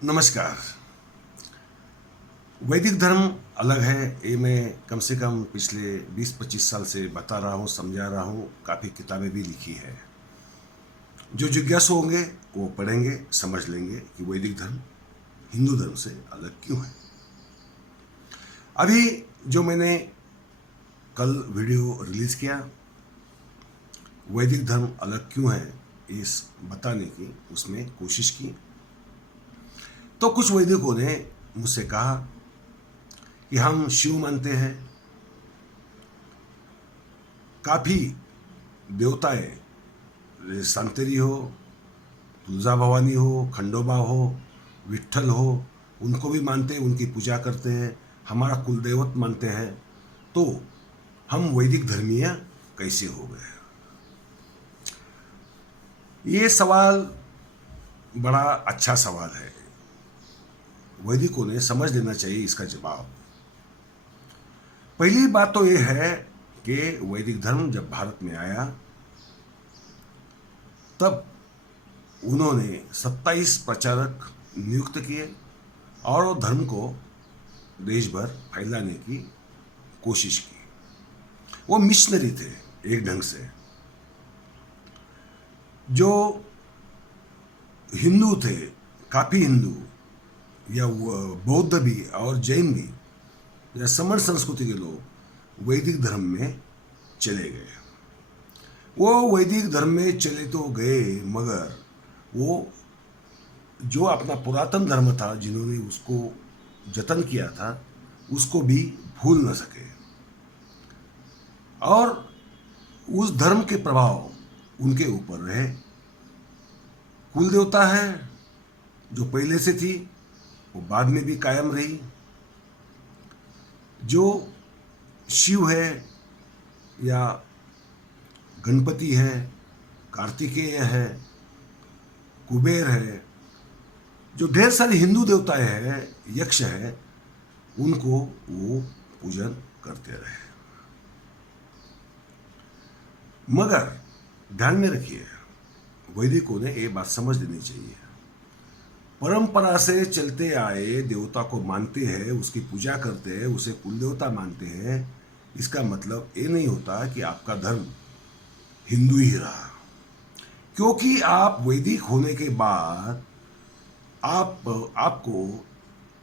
नमस्कार। वैदिक धर्म अलग है, ये मैं कम से कम पिछले 20-25 साल से बता रहा हूँ, समझा रहा हूँ। काफ़ी किताबें भी लिखी है। जो जिज्ञासु होंगे वो पढ़ेंगे, समझ लेंगे कि वैदिक धर्म हिंदू धर्म से अलग क्यों है। अभी जो मैंने कल वीडियो रिलीज किया, वैदिक धर्म अलग क्यों है इस बताने की उसमें कोशिश की, तो कुछ वैदिकों ने मुझसे कहा कि हम शिव मानते हैं, काफ़ी देवताएं सांतेरी हो, तुलजा भवानी हो, खंडोबा हो, विट्ठल हो, उनको भी मानते हैं, उनकी पूजा करते हैं, हमारा कुलदेवत मानते हैं। तो हम वैदिक धर्मीय कैसे हो गए? ये सवाल बड़ा अच्छा सवाल है। वैदिकों ने समझ लेना चाहिए इसका जवाब। पहली बात तो ये है कि वैदिक धर्म जब भारत में आया तब उन्होंने 27 प्रचारक नियुक्त किए और वो धर्म को देश भर फैलाने की कोशिश की। वो मिशनरी थे एक ढंग से। जो हिंदू थे, काफ़ी हिंदू या बौद्ध भी और जैन भी या समण संस्कृति के लोग वैदिक धर्म में चले गए। वो वैदिक धर्म में चले तो गए, मगर वो जो अपना पुरातन धर्म था, जिन्होंने उसको जतन किया था, उसको भी भूल न सके। और उस धर्म के प्रभाव उनके ऊपर रहे। कुल देवता है जो पहले से थी, वो बाद में भी कायम रही। जो शिव है या गणपति है, कार्तिकेय है, कुबेर है, जो ढेर सारे हिंदू देवताएं हैं, यक्ष है, उनको वो पूजन करते रहे। मगर ध्यान में रखिए, वैदिकों ने ये बात समझ लेनी चाहिए। परंपरा से चलते आए देवता को मानते हैं, उसकी पूजा करते हैं, उसे कुल देवता मानते हैं, इसका मतलब ये नहीं होता कि आपका धर्म हिंदू ही रहा। क्योंकि आप वैदिक होने के बाद आपको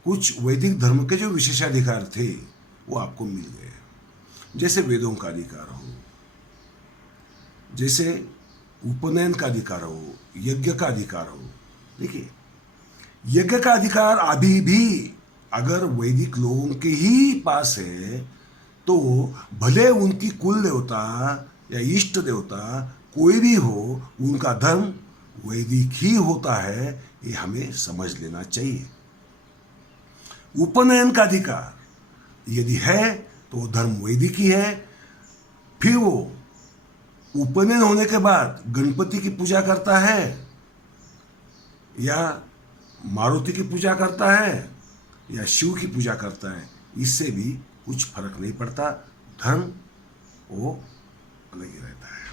कुछ वैदिक धर्म के जो विशेषाधिकार थे वो आपको मिल गए। जैसे वेदों का अधिकार हो, जैसे उपनयन का अधिकार हो, यज्ञ का अधिकार हो। देखिए, यज्ञ का अधिकार अभी भी अगर वैदिक लोगों के ही पास है तो भले उनकी कुल देवता या इष्ट देवता कोई भी हो, उनका धर्म वैदिक ही होता है, ये हमें समझ लेना चाहिए। उपनयन का अधिकार यदि है तो वो धर्म वैदिक ही है। फिर वो उपनयन होने के बाद गणपति की पूजा करता है या मारुति की पूजा करता है या शिव की पूजा करता है, इससे भी कुछ फर्क नहीं पड़ता। धर्म वो अलग ही रहता है।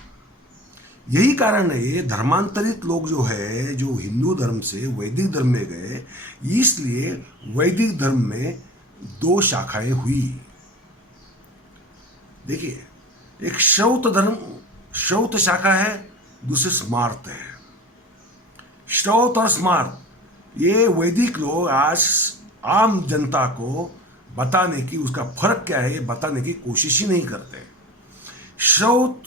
यही कारण है ये धर्मांतरित लोग जो है, जो हिंदू धर्म से वैदिक धर्म में गए, इसलिए वैदिक धर्म में दो शाखाएं हुई। देखिए, एक श्रौत शाखा है, दूसरे स्मार्त है। श्रौत और स्मार्त ये वैदिक लोग आज आम जनता को बताने की, उसका फर्क क्या है ये बताने की कोशिश ही नहीं करते। श्रौत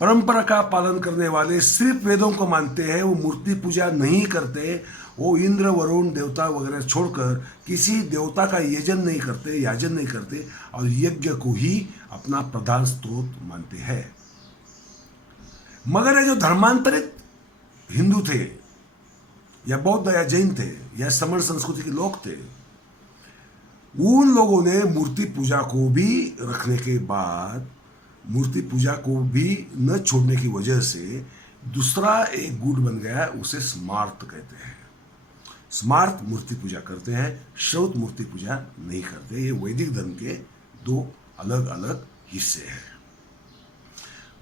परंपरा का पालन करने वाले सिर्फ वेदों को मानते हैं, वो मूर्ति पूजा नहीं करते, वो इंद्र वरुण देवता वगैरह छोड़कर किसी देवता का याजन नहीं करते और यज्ञ को ही अपना प्रधान स्रोत मानते हैं। मगर ये जो धर्मांतरित हिंदू थे या बौद्ध या जैन थे या समण संस्कृति के लोग थे, उन लोगों ने मूर्ति पूजा को भी रखने के बाद, मूर्ति पूजा को भी न छोड़ने की वजह से दूसरा एक गुट बन गया, उसे स्मार्त कहते हैं। स्मार्त मूर्ति पूजा करते हैं, श्रौत मूर्ति पूजा नहीं करते। ये वैदिक धर्म के दो अलग अलग हिस्से हैं।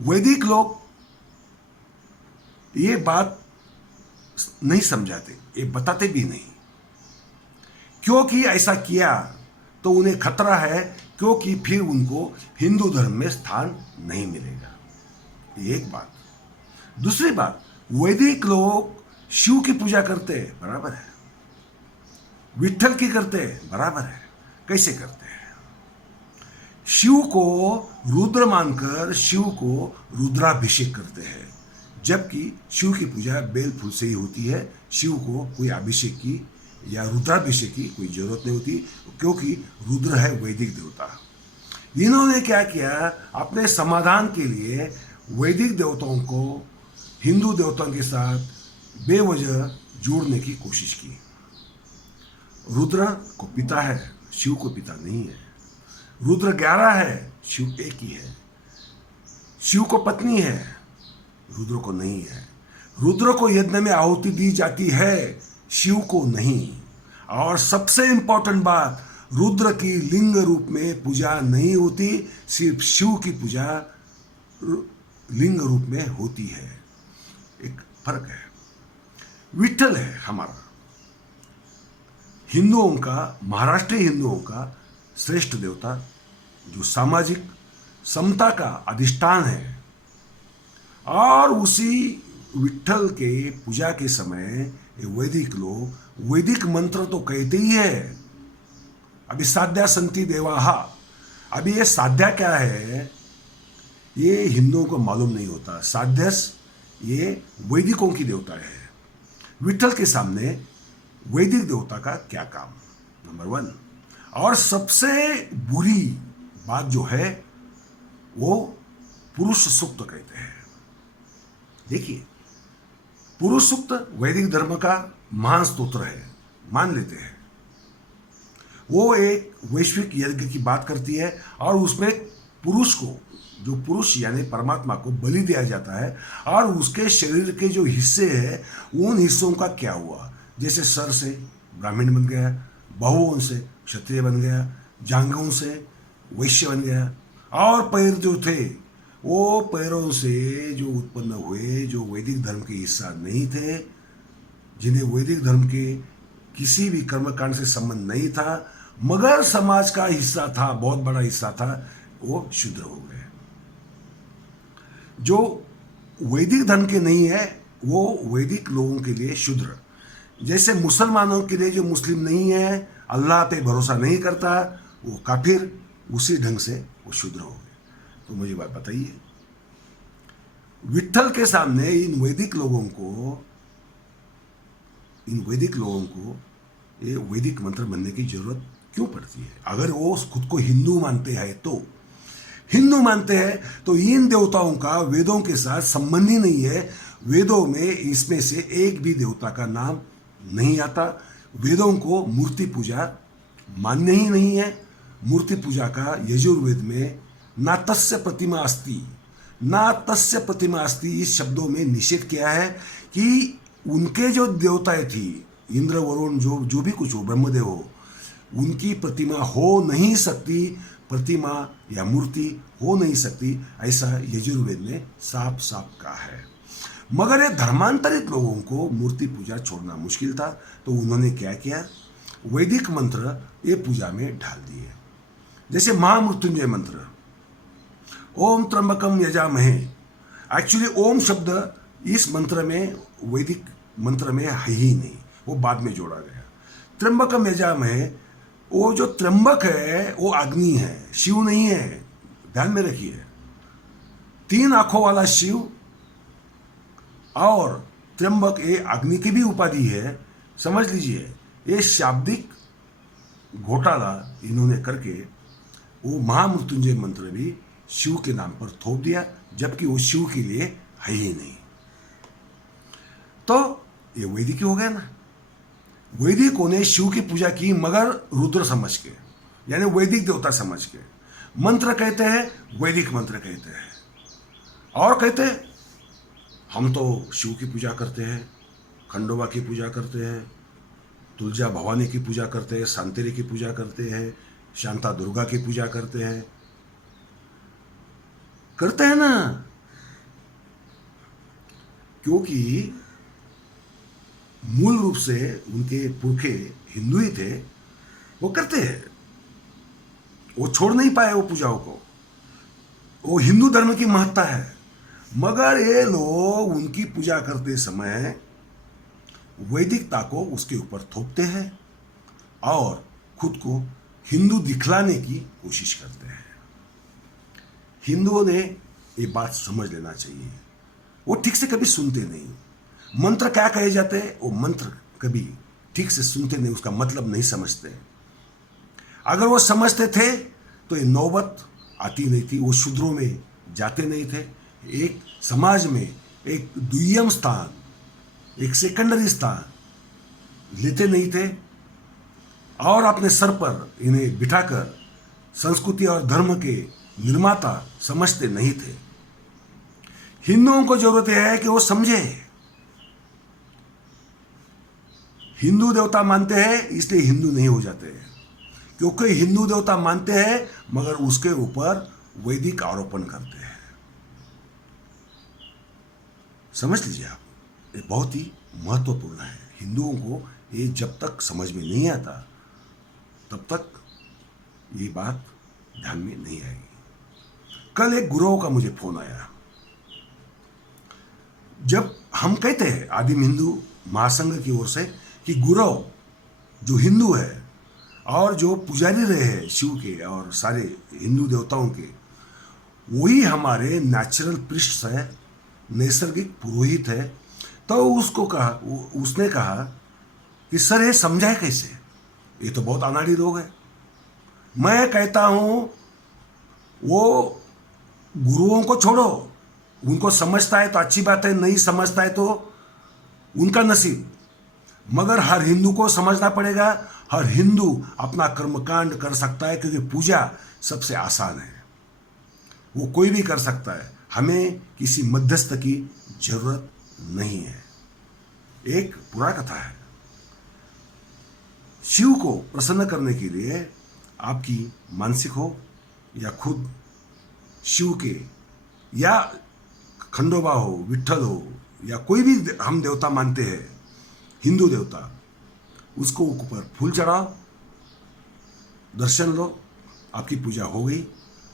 वैदिक लोग ये बात नहीं समझाते, ये बताते भी नहीं। क्योंकि ऐसा किया तो उन्हें खतरा है, क्योंकि फिर उनको हिंदू धर्म में स्थान नहीं मिलेगा। ये एक बात। दूसरी बात, वैदिक लोग शिव की पूजा करते हैं, बराबर है, विठल की करते हैं, बराबर है। कैसे करते हैं? शिव को रुद्र मानकर शिव को रुद्राभिषेक करते हैं, जबकि शिव की पूजा बेल फूल से ही होती है। शिव को कोई अभिषेक की या रुद्राभिषेक की कोई जरूरत नहीं होती, क्योंकि रुद्र है वैदिक देवता। इन्होंने क्या किया, अपने समाधान के लिए वैदिक देवताओं को हिंदू देवताओं के साथ बेवजह जोड़ने की कोशिश की। रुद्र को पिता है, शिव को पिता नहीं है। रुद्र 11 है, शिव एक ही है। शिव को पत्नी है, रुद्र को नहीं है। रुद्र को यज्ञ में आहुति दी जाती है, शिव को नहीं। और सबसे इंपॉर्टेंट बात, रुद्र की लिंग रूप में पूजा नहीं होती, सिर्फ शिव की पूजा लिंग रूप में होती है। एक फर्क है। विठल है हमारा हिंदुओं का, महाराष्ट्रीय हिंदुओं का श्रेष्ठ देवता, जो सामाजिक समता का अधिष्ठान है। और उसी विठल के पूजा के समय वैदिक लोग वैदिक मंत्र तो कहते ही है। अभी साध्या संति देवाहा, अभी ये साध्या क्या है ये हिंदुओं को मालूम नहीं होता। साध्यस ये वैदिकों की देवता है। विठल के सामने वैदिक देवता का क्या काम, नंबर 1। और सबसे बुरी बात जो है वो पुरुष सूक्त कहते हैं। देखिए, पुरुष सूक्त वैदिक धर्म का महान स्तोत्र है, मान लेते हैं। वो एक वैश्विक यज्ञ की बात करती है, और उसमें पुरुष को, जो पुरुष यानी परमात्मा को बलि दिया जाता है, और उसके शरीर के जो हिस्से हैं उन हिस्सों का क्या हुआ। जैसे सर से ब्राह्मण बन गया, बाहुओं से क्षत्रिय बन गया, जांघों से वैश्य बन गया, और पैर जो थे वो पैरों से जो उत्पन्न हुए, जो वैदिक धर्म के हिस्सा नहीं थे, जिन्हें वैदिक धर्म के किसी भी कर्मकांड से संबंध नहीं था, मगर समाज का हिस्सा था, बहुत बड़ा हिस्सा था, वो शूद्र हो गए। जो वैदिक धर्म के नहीं है वो वैदिक लोगों के लिए शूद्र। जैसे मुसलमानों के लिए जो मुस्लिम नहीं है, अल्लाह पे भरोसा नहीं करता, वो काफिर, उसी ढंग से वो शूद्र हो गए। तो मुझे बात बताइए, विठल के सामने इन वैदिक लोगों को ये वैदिक मंत्र बनने की जरूरत क्यों पड़ती है? अगर वो खुद को हिंदू मानते हैं तो इन देवताओं का वेदों के साथ संबंध ही नहीं है। वेदों में इसमें से एक भी देवता का नाम नहीं आता। वेदों को मूर्ति पूजा मान्य ही नहीं है। मूर्ति पूजा का यजुर्वेद में ना तस्य प्रतिमा अस्ति इस शब्दों में निषेध किया है कि उनके जो देवताएं थी, इंद्र वरुण जो भी कुछ हो, ब्रह्मदेव हो, उनकी प्रतिमा हो नहीं सकती, प्रतिमा या मूर्ति हो नहीं सकती, ऐसा यजुर्वेद ने साफ साफ कहा है। मगर ये धर्मांतरित लोगों को मूर्ति पूजा छोड़ना मुश्किल था, तो उन्होंने क्या किया, वैदिक मंत्र ये पूजा में ढाल दिए। जैसे महामृत्युंजय मंत्र, ओम त्र्यंबकम यजामहे, एक्चुअली ओम शब्द इस मंत्र में, वैदिक मंत्र में है ही नहीं, वो बाद में जोड़ा गया। त्र्यंबकम यजामहे, वो जो त्र्यंबक है वो अग्नि है, शिव नहीं है, ध्यान में रखिए। 3 आंखों वाला शिव और त्र्यंबक, ये अग्नि की भी उपाधि है, समझ लीजिए। ये शाब्दिक घोटाला इन्होंने करके वो महामृत्युंजय मंत्र भी शिव के नाम पर थोप दिया, जबकि वो शिव के लिए है ही नहीं। तो ये वैदिक हो गया ना। वैदिकों ने शिव की पूजा की, मगर रुद्र समझ के, यानी वैदिक देवता समझ के। मंत्र कहते हैं, वैदिक मंत्र कहते हैं, और कहते हैं हम तो शिव की पूजा करते हैं, खंडोबा की पूजा करते हैं, तुलजा भवानी की पूजा करते हैं, सांतेरी की पूजा करते हैं, शांता दुर्गा की पूजा करते हैं ना। क्योंकि मूल रूप से उनके पुरखे हिंदू ही थे, वो करते हैं, वो छोड़ नहीं पाए वो पूजाओं को, वो हिंदू धर्म की महत्ता है। मगर ये लोग उनकी पूजा करते समय वैदिकता को उसके ऊपर थोपते हैं और खुद को हिंदू दिखलाने की कोशिश करते हैं। हिंदुओं ने ये बात समझ लेना चाहिए, वो ठीक से कभी सुनते नहीं। मंत्र क्या कहे जाते हैं, वो मंत्र कभी ठीक से सुनते नहीं, उसका मतलब नहीं समझते। अगर वो समझते थे तो ये नौबत आती नहीं थी, वो शूद्रों में जाते नहीं थे, एक समाज में एक दुय्यम स्थान, एक सेकेंडरी स्थान लेते नहीं थे और अपने सर पर इन्हें बिठाकर संस्कृति और धर्म के निर्माता समझते नहीं थे। हिंदुओं को जरूरत है कि वो समझे, हिंदू देवता मानते हैं इसलिए हिंदू नहीं हो जाते हैं, क्योंकि हिंदू देवता मानते हैं मगर उसके ऊपर वैदिक आरोपण करते हैं। समझ लीजिए आप, ये बहुत ही महत्वपूर्ण है। हिंदुओं को ये जब तक समझ में नहीं आता तब तक ये बात ध्यान में नहीं आएगी। कल एक गुरुओं का मुझे फोन आया। जब हम कहते हैं आदिम हिंदू महासंघ की ओर से कि गुरु जो हिंदू है और जो पुजारी रहे हैं शिव के और सारे हिंदू देवताओं के, वही हमारे नेचुरल प्रीस्ट है, नैसर्गिक पुरोहित है, तो उसने कहा कि सर ये समझाए कैसे, ये तो बहुत अनाड़ी लोग है। मैं कहता हूं वो गुरुओं को छोड़ो, उनको समझता है तो अच्छी बात है, नहीं समझता है तो उनका नसीब, मगर हर हिंदू को समझना पड़ेगा। हर हिंदू अपना कर्मकांड कर सकता है, क्योंकि पूजा सबसे आसान है, वो कोई भी कर सकता है, हमें किसी मध्यस्थ की जरूरत नहीं है। एक पुरा कथा है, शिव को प्रसन्न करने के लिए आपकी मानसिक हो या खुद शिव के या खंडोबा हो, विठ्ठल हो या कोई भी हम देवता मानते हैं, हिंदू देवता, उसको ऊपर फूल चढ़ाओ, दर्शन लो, आपकी पूजा हो गई।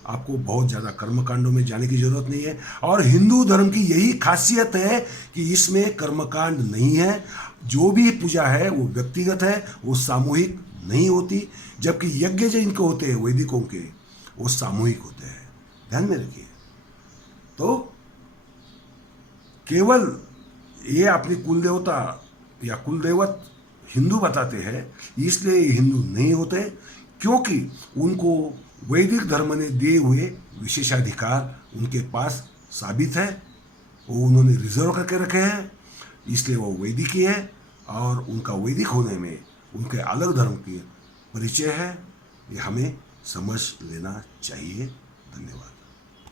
आपको बहुत ज़्यादा कर्मकांडों में जाने की जरूरत नहीं है। और हिंदू धर्म की यही खासियत है कि इसमें कर्मकांड नहीं है। जो भी पूजा है वो व्यक्तिगत है, वो सामूहिक नहीं होती, जबकि यज्ञ जो इनके होते हैं वैदिकों के, वो सामूहिक होते हैं। ध्यान में रखिए। तो केवल ये अपनी कुल देवता या कुल देवत हिंदू बताते हैं, इसलिए हिंदू नहीं होते, क्योंकि उनको वैदिक धर्म ने दिए हुए विशेषाधिकार उनके पास साबित है, वो उन्होंने रिजर्व करके रखे हैं, इसलिए वो वैदिक ही है। और उनका वैदिक होने में उनके अलग धर्म की परिचय है, ये हमें समझ लेना चाहिए। धन्यवाद।